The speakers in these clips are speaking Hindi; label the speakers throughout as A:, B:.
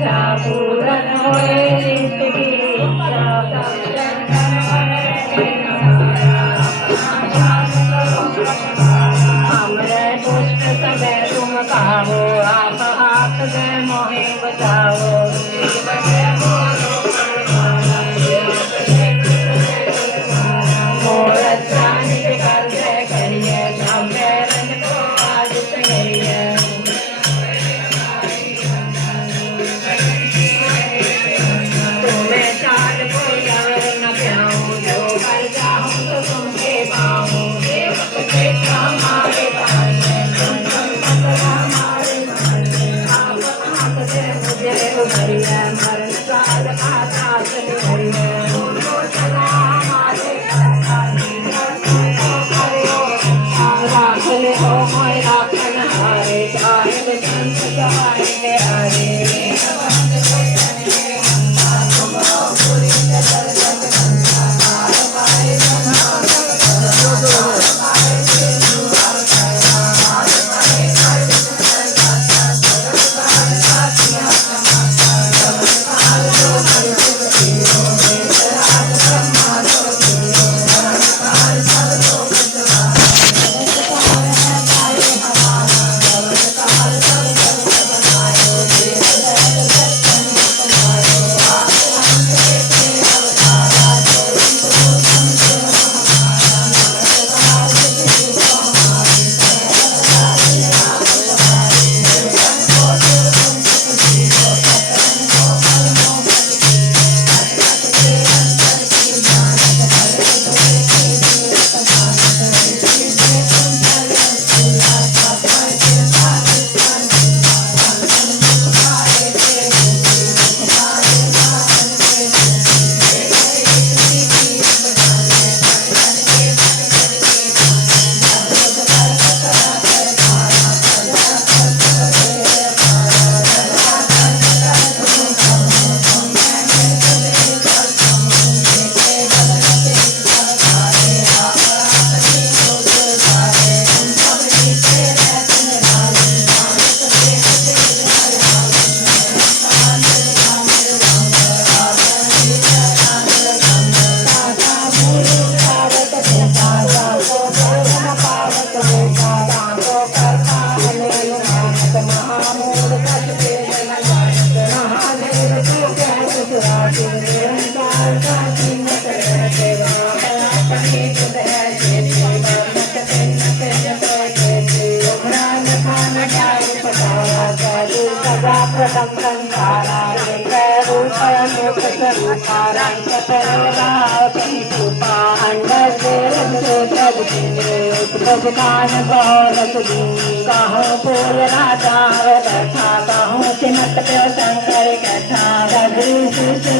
A: trago behind me. శాశ్వతం ప్రభుकान गौरत कहूँ पूल राजा बैठा कहूँ सिमत पे शंकर कथा रघु शिष्य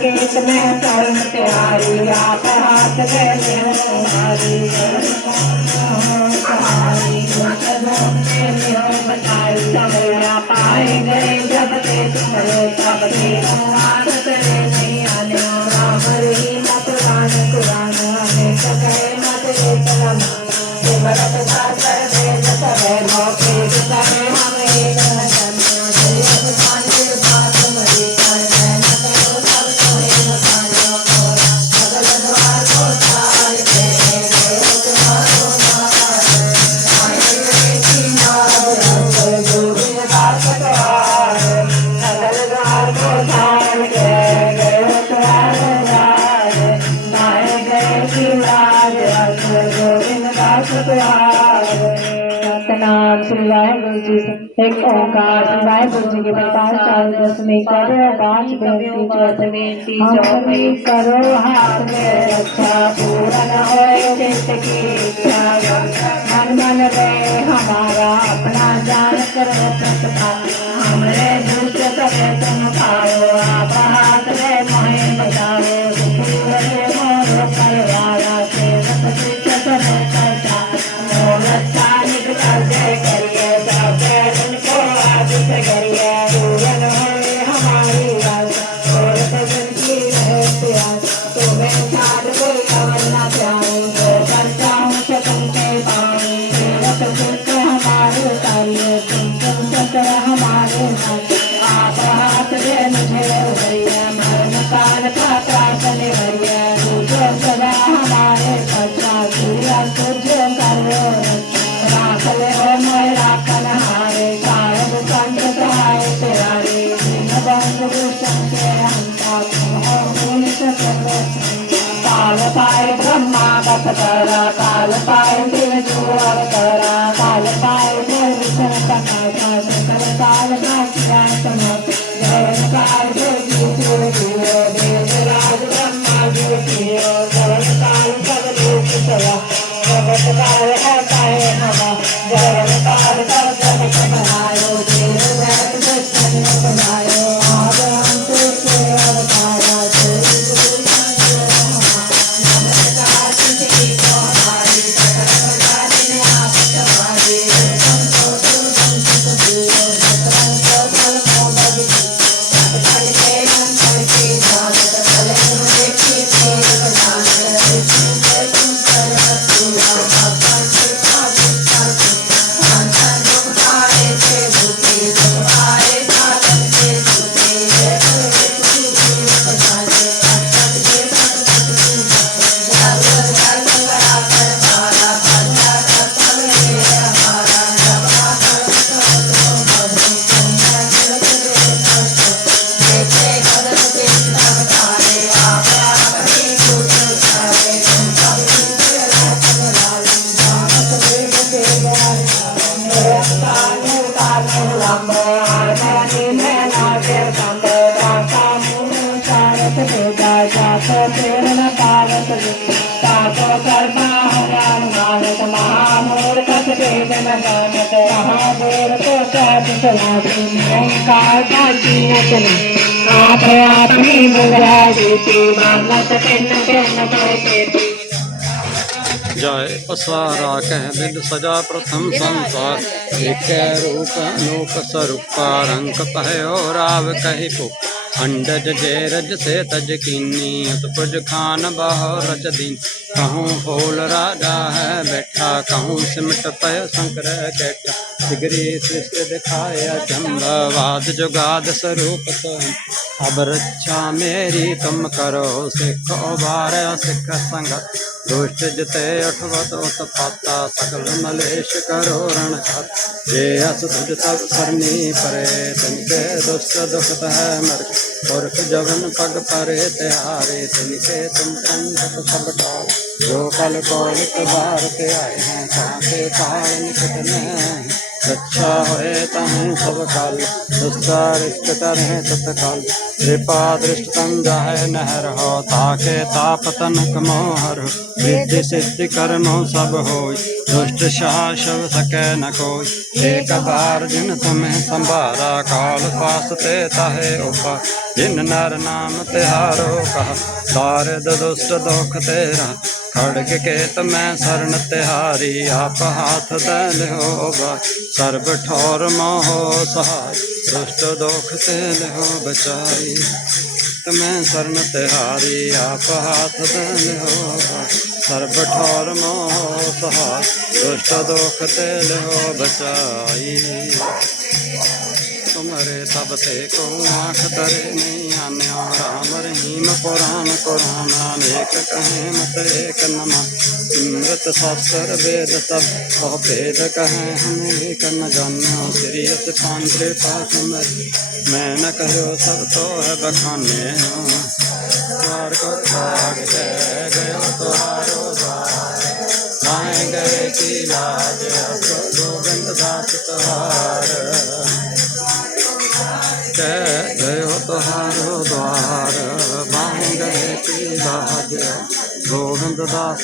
A: केश में स्वर्ण त्यारी आप हाथ से निहारी बताई सब पाए गए जब ते तुम्हारे सब ते सतनाम श्री वाहेगुरु जी एक ओंकार श्री वाहेगुरु जी के प्रकाश चार दस में करो बात बेनती चौथ में हम करो हाथ में रक्षा। पूरन हो चित्त की इच्छा। मन मन रे हमारा अपना जान कर Satnam Yeah. la la la la la la la la la जय
B: पसारा कह बिद सजा प्रथम संसार। एक रूप अनूप स्वरूप रंक पहयो राव कहि पु अंडज जेरज से तज कीनी उत्पुज खान बहो रज दीन। कहूँ होल राजा है बैठा, कहूँ सिमट पय शंकर कैठ। सिगरी सृष्टि दिखाय जम्बवाद जुगाद स्वरूप तुम अब रक्षा मेरी तुम करो सिख उबार सिख संगत दुष्ट जिते अठवत उत्पाता सकल मलेश करो रण खात जे अस तुझ तब सरनी परे तिनके दुष्ट दुखत है मर पुरख जवन पग परे तिहारे तिनके तुम कंठक सब टाल जो कल कौलिक बार ते आए हैं कहाँ से काल निकट नहीं रक्षा होए तहु सब काल दुष्कार इष्ट तरह तत्काल कृपा दृष्ट तम जाहे नहर हो ताके ताप तनक मोहर रिद्धि सिद्धि कर्मो सब होय दुष्ट शाह शव सके न कोई एक बार जिन तुम्हें संभारा काल पास ते ताहे उपा ਜਿਨ ਨਰ ਨਾਮ ਤਿਹਾਰੋ ਕਹ ਸਾਰੇ ਦੁਸ਼ਟ ਦੁਖ ਤੇਰਾ। ਖੜਗ ਕੇਤ ਮੈਂ ਸਰਨ ਤਿਹਾਰੀ, ਆਪ ਹਾਥ ਤੈ ਲਿਓ ਬਾ ਸਰਬ ਠੌਰ ਮੋਹ ਸਹਾਇ ਦੁਸ਼ਟ ਦੁਖ ਤੇ ਲਿਓ ਬਚਾਈ। ਮੈਂ ਸਰਨ ਤਿਹਾਰੀ, ਆਪ ਹਾਥ ਤੈ ਹੋ ਸਰਬ ਠੌਰ ਮੋਹ ਸਹਾਇ ਦੁਸ਼ਟ ਦੁਖ ਤੇ ਲਿਓ ਬਚਾਈ। ते को आँख तरे नहीं आन्या राम रहीम पुराण कुरान अनेक कहे मत एक नमा अमृत शास्त्र वेद सब कह भेद कहे हमें एक न जानो श्रीयस पान कृपा तुमर मैं न करो सब तो है बखाने द्वार को भाग गयो तुम्हारो द्वार गए की लाज गोविंद दास तुहार। দাস